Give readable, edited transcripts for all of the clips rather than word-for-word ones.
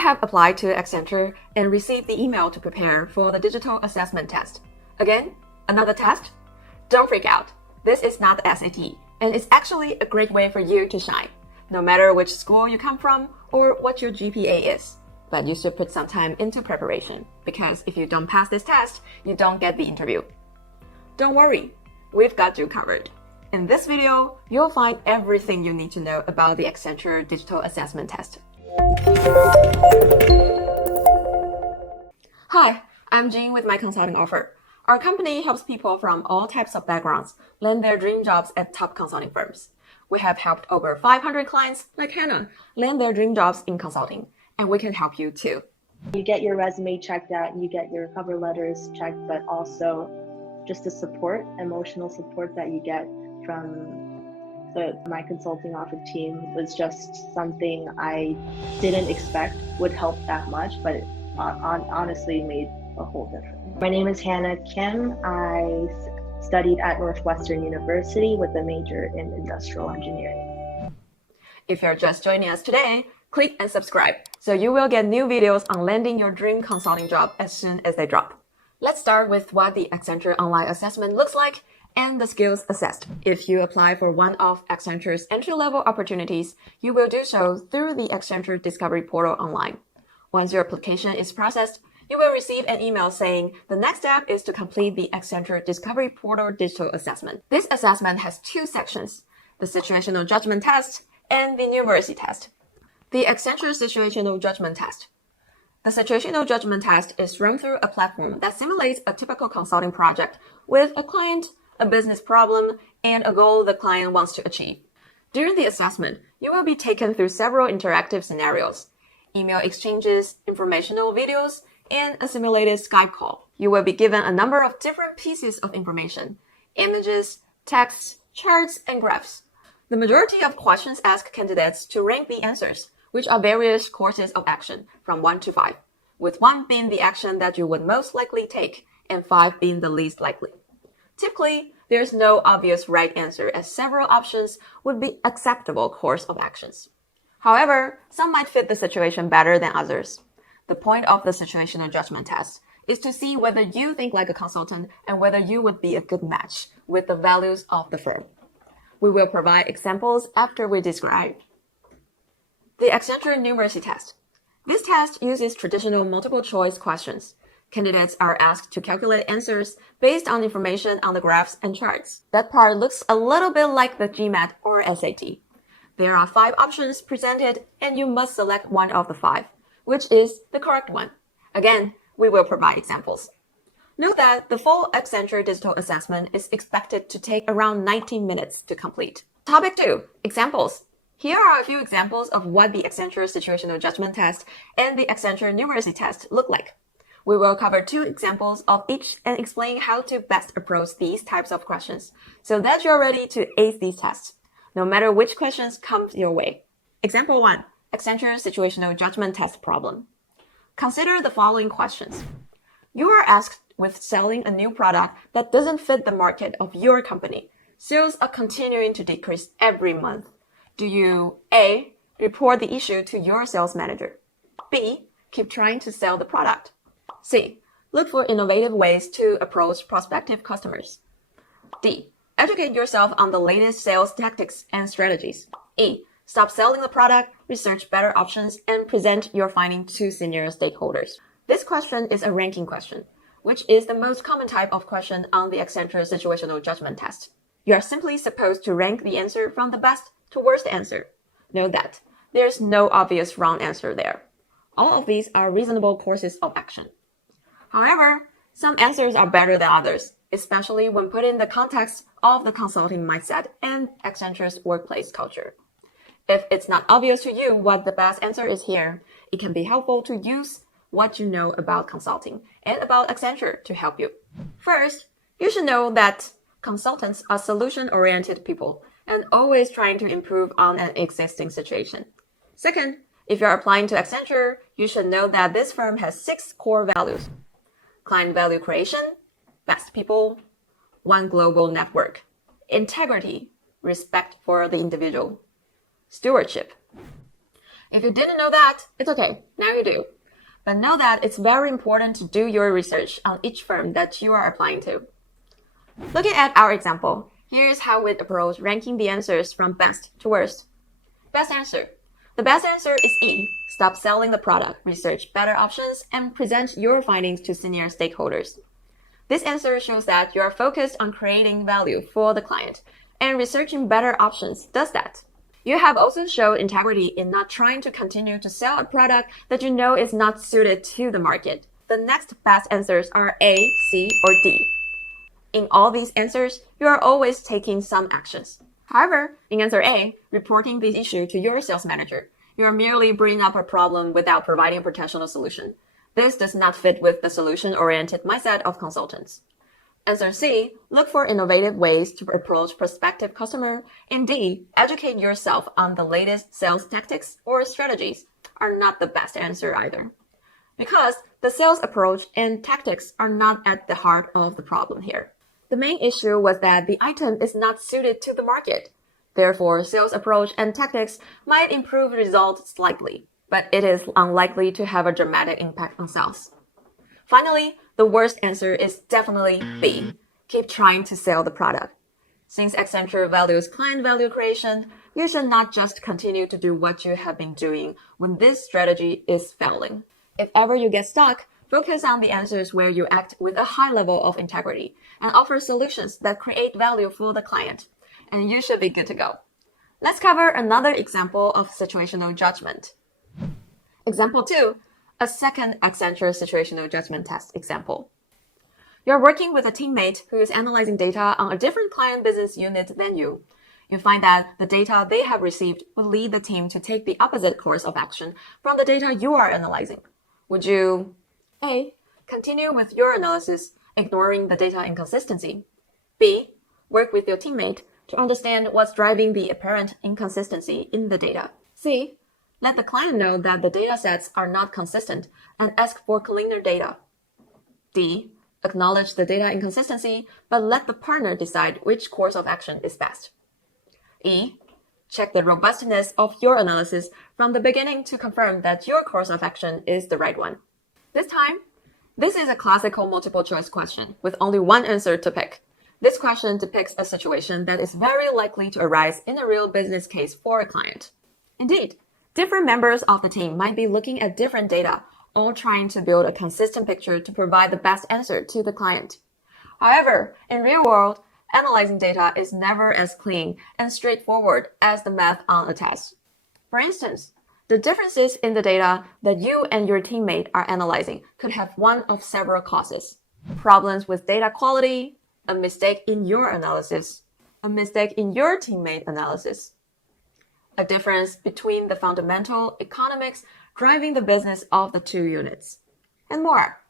have applied to Accenture and received the email to prepare for the digital assessment test. Again, another test? Don't freak out. This is not the SAT, and it's actually a great way for you to shine, no matter which school you come from or what your GPA is. But you should put some time into preparation, because if you don't pass this test, you don't get the interview. Don't worry, we've got you covered. In this video, you'll find everything you need to know about the Accenture Digital Assessment Test. Hi, I'm Jean with My Consulting Offer. Our company helps people from all types of backgrounds land their dream jobs at top consulting firms. We have helped over 500 clients like Hannah land their dream jobs in consulting, and we can help you too. You get your resume checked out, you get your cover letters checked, but also just the support, emotional support that you get from my consulting offer team was just something I didn't expect would help that much, but it honestly made a whole difference. My name is Hannah Kim. I studied at Northwestern University with a major in industrial engineering. If you're just joining us today, click and subscribe so you will get new videos on landing your dream consulting job as soon as they drop. Let's start with what the Accenture Online Assessment looks like and the skills assessed. If you apply for one of Accenture's entry-level opportunities, you will do so through the Accenture Discovery Portal online. Once your application is processed, you will receive an email saying the next step is to complete the Accenture Discovery Portal Digital Assessment. This assessment has two sections, the Situational Judgment Test and the Numeracy Test. The Accenture Situational Judgment Test. The Situational Judgment Test is run through a platform that simulates a typical consulting project with a client, a business problem, and a goal the client wants to achieve. During the assessment, you will be taken through several interactive scenarios, email exchanges, informational videos, and a simulated Skype call. You will be given a number of different pieces of information, images, texts, charts, and graphs. The majority of questions ask candidates to rank the answers, which are various courses of action from 1 to 5, with 1 being the action that you would most likely take and 5 being the least likely. Typically, there's no obvious right answer as several options would be acceptable course of actions. However, some might fit the situation better than others. The point of the Situational Judgment Test is to see whether you think like a consultant and whether you would be a good match with the values of the firm. We will provide examples after we describe. The Accenture Numeracy Test. This test uses traditional multiple choice questions. Candidates are asked to calculate answers based on information on the graphs and charts. That part looks a little bit like the GMAT or SAT. There are 5 options presented and you must select one of the 5, which is the correct one. Again, we will provide examples. Note that the full Accenture Digital Assessment is expected to take around 90 minutes to complete. Topic 2, examples. Here are a few examples of what the Accenture Situational Judgment Test and the Accenture Numeracy Test look like. We will cover 2 examples of each and explain how to best approach these types of questions so that you're ready to ace these tests, no matter which questions come your way. Example 1, Accenture Situational Judgment Test problem. Consider the following questions. You are asked with selling a new product that doesn't fit the market of your company. Sales are continuing to decrease every month. Do you A, report the issue to your sales manager? B, keep trying to sell the product? C, look for innovative ways to approach prospective customers? D, educate yourself on the latest sales tactics and strategies? E, stop selling the product, research better options, and present your findings to senior stakeholders. This question is a ranking question, which is the most common type of question on the Accenture Situational Judgment Test. You are simply supposed to rank the answer from the best to worst answer. Note that there's no obvious wrong answer there. All of these are reasonable courses of action. However, some answers are better than others, especially when put in the context of the consulting mindset and Accenture's workplace culture. If it's not obvious to you what the best answer is here, it can be helpful to use what you know about consulting and about Accenture to help you. First, you should know that consultants are solution-oriented people and always trying to improve on an existing situation. Second, if you're applying to Accenture, you should know that this firm has 6 core values. Client value creation, best people, one global network, integrity, respect for the individual, stewardship. If you didn't know that, it's okay. Now you do. But know that it's very important to do your research on each firm that you are applying to. Looking at our example, here's how we'd approach ranking the answers from best to worst. Best answer. The best answer is E. Stop selling the product, research better options, and present your findings to senior stakeholders. This answer shows that you are focused on creating value for the client, and researching better options does that. You have also shown integrity in not trying to continue to sell a product that you know is not suited to the market. The next best answers are A, C, or D. In all these answers, you are always taking some actions. However, in answer A, reporting the issue to your sales manager, you are merely bringing up a problem without providing a potential solution. This does not fit with the solution-oriented mindset of consultants. Answer C, look for innovative ways to approach prospective customer. And D, educate yourself on the latest sales tactics or strategies are not the best answer either. Because the sales approach and tactics are not at the heart of the problem here. The main issue was that the item is not suited to the market. Therefore, sales approach and tactics might improve results slightly, but it is unlikely to have a dramatic impact on sales. Finally, the worst answer is definitely B. Keep trying to sell the product. Since Accenture values client value creation, you should not just continue to do what you have been doing when this strategy is failing. If ever you get stuck, focus on the answers where you act with a high level of integrity and offer solutions that create value for the client, and you should be good to go. Let's cover another example of situational judgment. Example 2, a second Accenture situational judgment test example. You're working with a teammate who is analyzing data on a different client business unit than you. You find that the data they have received will lead the team to take the opposite course of action from the data you are analyzing. Would you A. Continue with your analysis, ignoring the data inconsistency? B. Work with your teammate to understand what's driving the apparent inconsistency in the data? C. Let the client know that the data sets are not consistent and ask for cleaner data. D. Acknowledge the data inconsistency, but let the partner decide which course of action is best. E. Check the robustness of your analysis from the beginning to confirm that your course of action is the right one. This is a classical multiple choice question with only one answer to pick. This question depicts a situation that is very likely to arise in a real business case for a client. Indeed, different members of the team might be looking at different data, all trying to build a consistent picture to provide the best answer to the client. However, in real world, analyzing data is never as clean and straightforward as the math on a test. For instance, the differences in the data that you and your teammate are analyzing could have one of several causes. Problems with data quality, a mistake in your analysis, a mistake in your teammate analysis, a difference between the fundamental economics driving the business of the two units, and more.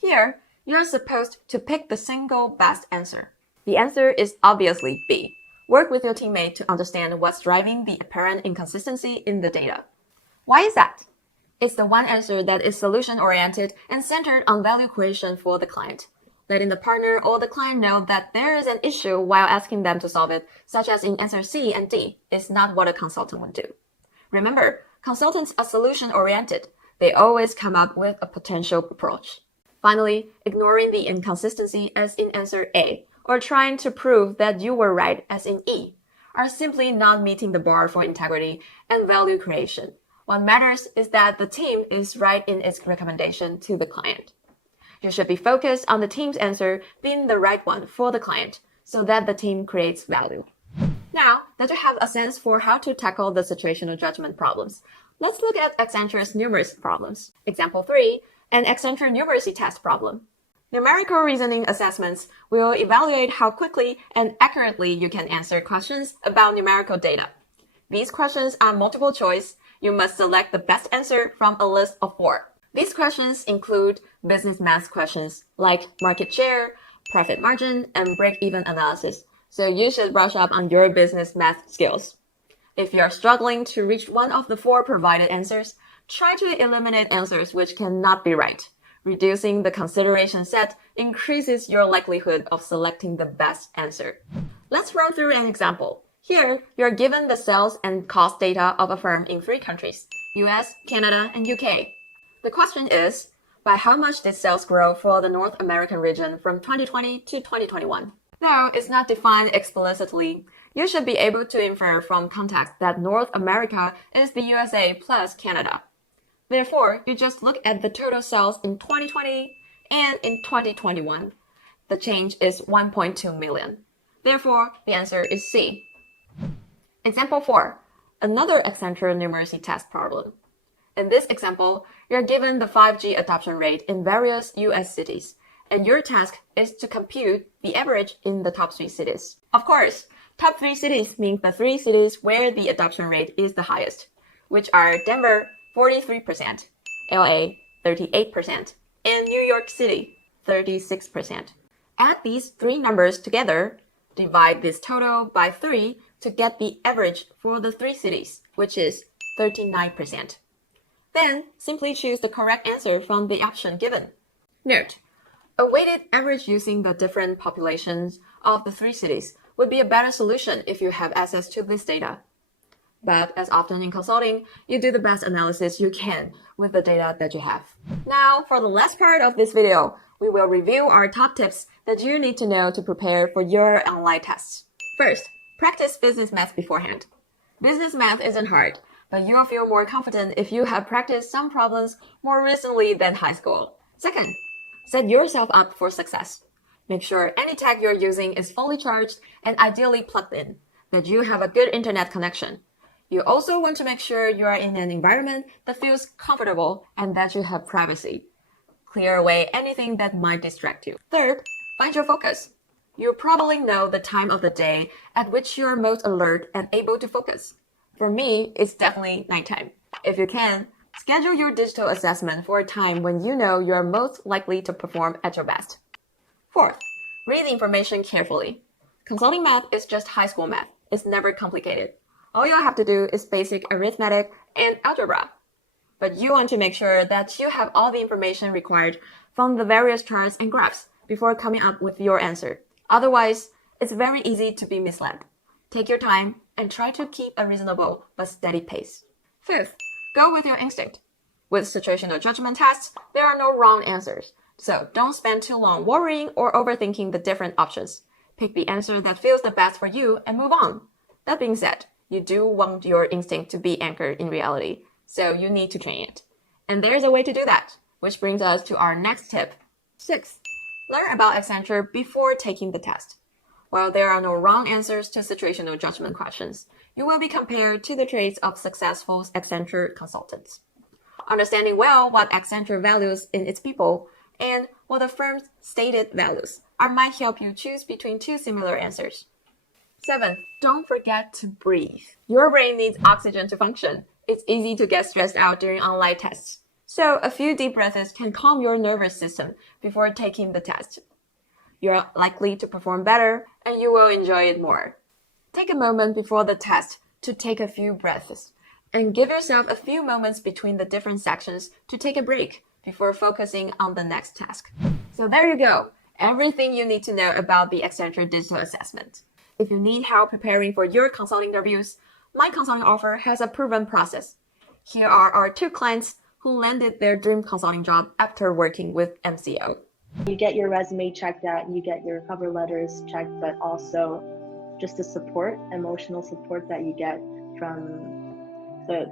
Here, you're supposed to pick the single best answer. The answer is obviously B. Work with your teammate to understand what's driving the apparent inconsistency in the data. Why is that? It's the one answer that is solution-oriented and centered on value creation for the client. Letting the partner or the client know that there is an issue while asking them to solve it, such as in answer C and D, is not what a consultant would do. Remember, consultants are solution-oriented. They always come up with a potential approach. Finally, ignoring the inconsistency as in answer A, or trying to prove that you were right as in E, are simply not meeting the bar for integrity and value creation. What matters is that the team is right in its recommendation to the client. You should be focused on the team's answer being the right one for the client so that the team creates value. Now that you have a sense for how to tackle the situational judgment problems, let's look at Accenture's numeracy problems. Example 3, an Accenture numeracy test problem. Numerical reasoning assessments will evaluate how quickly and accurately you can answer questions about numerical data. These questions are multiple choice. You must select the best answer from a list of 4. These questions include business math questions like market share, profit margin, and break-even analysis, so you should brush up on your business math skills. If you are struggling to reach one of the 4 provided answers, try to eliminate answers which cannot be right. Reducing the consideration set increases your likelihood of selecting the best answer. Let's run through an example. Here, you're given the sales and cost data of a firm in 3 countries, US, Canada, and UK. The question is, by how much did sales grow for the North American region from 2020 to 2021? Though it's not defined explicitly, you should be able to infer from context that North America is the USA plus Canada. Therefore, you just look at the total sales in 2020 and in 2021. The change is 1.2 million. Therefore, the answer is C. Example 4. Another Accenture numeracy test problem. In this example, you're given the 5G adoption rate in various US cities, and your task is to compute the average in the top 3 cities. Of course, top 3 cities means the 3 cities where the adoption rate is the highest, which are Denver, 43%, LA, 38%, and New York City, 36%. Add these 3 numbers together, divide this total by 3 to get the average for the 3 cities, which is 39%. Then, simply choose the correct answer from the option given. Note: a weighted average using the different populations of the 3 cities would be a better solution if you have access to this data. But as often in consulting, you do the best analysis you can with the data that you have. Now, for the last part of this video, we will review our top tips that you need to know to prepare for your online tests. First, practice business math beforehand. Business math isn't hard, but you'll feel more confident if you have practiced some problems more recently than high school. Second, set yourself up for success. Make sure any tag you're using is fully charged and ideally plugged in, that you have a good internet connection. You also want to make sure you are in an environment that feels comfortable and that you have privacy. Clear away anything that might distract you. Third, find your focus. You probably know the time of the day at which you are most alert and able to focus. For me, it's definitely nighttime. If you can, schedule your digital assessment for a time when you know you are most likely to perform at your best. Fourth, read the information carefully. Consulting math is just high school math. It's never complicated. All you have to do is basic arithmetic and algebra. But you want to make sure that you have all the information required from the various charts and graphs before coming up with your answer. Otherwise, it's very easy to be misled. Take your time and try to keep a reasonable but steady pace. Fifth, go with your instinct. With situational judgment tests, there are no wrong answers. So don't spend too long worrying or overthinking the different options. Pick the answer that feels the best for you and move on. That being said, you do want your instinct to be anchored in reality, so you need to train it. And there's a way to do that, which brings us to our next tip. Sixth, learn about Accenture before taking the test. While there are no wrong answers to situational judgment questions, you will be compared to the traits of successful Accenture consultants. Understanding well what Accenture values in its people and what the firm's stated values might help you choose between 2 similar answers. 7. Don't forget to breathe. Your brain needs oxygen to function. It's easy to get stressed out during online tests. So a few deep breaths can calm your nervous system before taking the test. You're likely to perform better and you will enjoy it more. Take a moment before the test to take a few breaths and give yourself a few moments between the different sections to take a break before focusing on the next task. So there you go. Everything you need to know about the Accenture Digital Assessment. If you need help preparing for your consulting interviews, My Consulting Offer has a proven process. Here are our 2 clients who landed their dream consulting job after working with MCO. You get your resume checked out, you get your cover letters checked, but also just the support, emotional support that you get from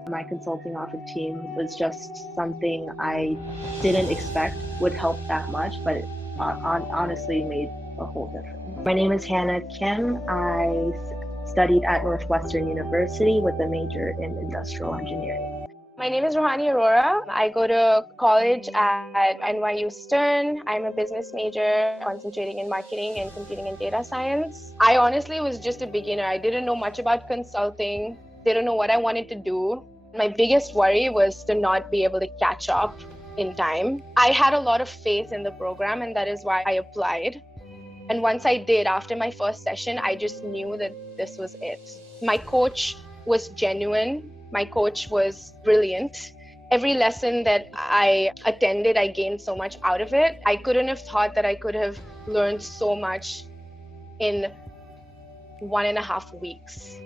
My Consulting Offer team was just something I didn't expect would help that much, but it honestly made a whole difference. My name is Hannah Kim. I studied at Northwestern University with a major in industrial engineering. My name is Rohani Arora. I go to college at NYU Stern. I'm a business major concentrating in marketing and computing and data science. I honestly was just a beginner. I didn't know much about consulting, didn't know what I wanted to do. My biggest worry was to not be able to catch up in time. I had a lot of faith in the program, and that is why I applied. And once I did, after my first session, I just knew that this was it. My coach was genuine. My coach was brilliant. Every lesson that I attended, I gained so much out of it. I couldn't have thought that I could have learned so much in 1.5 weeks.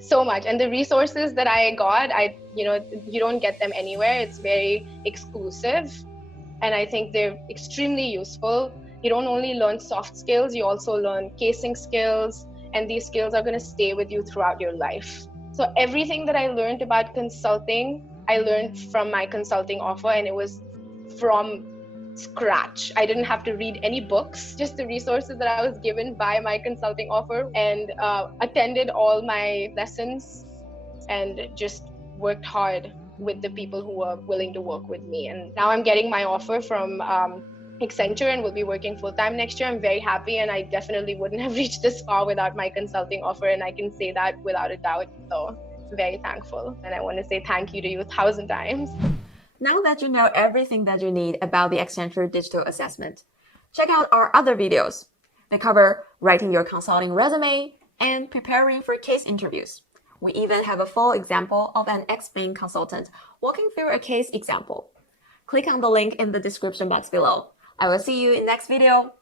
So much. And the resources that I got, you don't get them anywhere. It's very exclusive. And I think they're extremely useful. You don't only learn soft skills, you also learn casing skills, and these skills are going to stay with you throughout your life. So everything that I learned about consulting, I learned from my consulting offer, and it was from scratch. I didn't have to read any books, just the resources that I was given by my consulting offer, and attended all my lessons and just worked hard with the people who were willing to work with me. And now I'm getting my offer from Accenture and will be working full-time next year. I'm very happy, and I definitely wouldn't have reached this far without my consulting offer, and I can say that without a doubt. So I'm very thankful, and I want to say thank you to you 1,000 times. Now that you know everything that you need about the Accenture Digital Assessment, check out our other videos. They cover writing your consulting resume and preparing for case interviews. We even have a full example of an ex-Bain consultant walking through a case example. Click on the link in the description box below. I will see you in next video.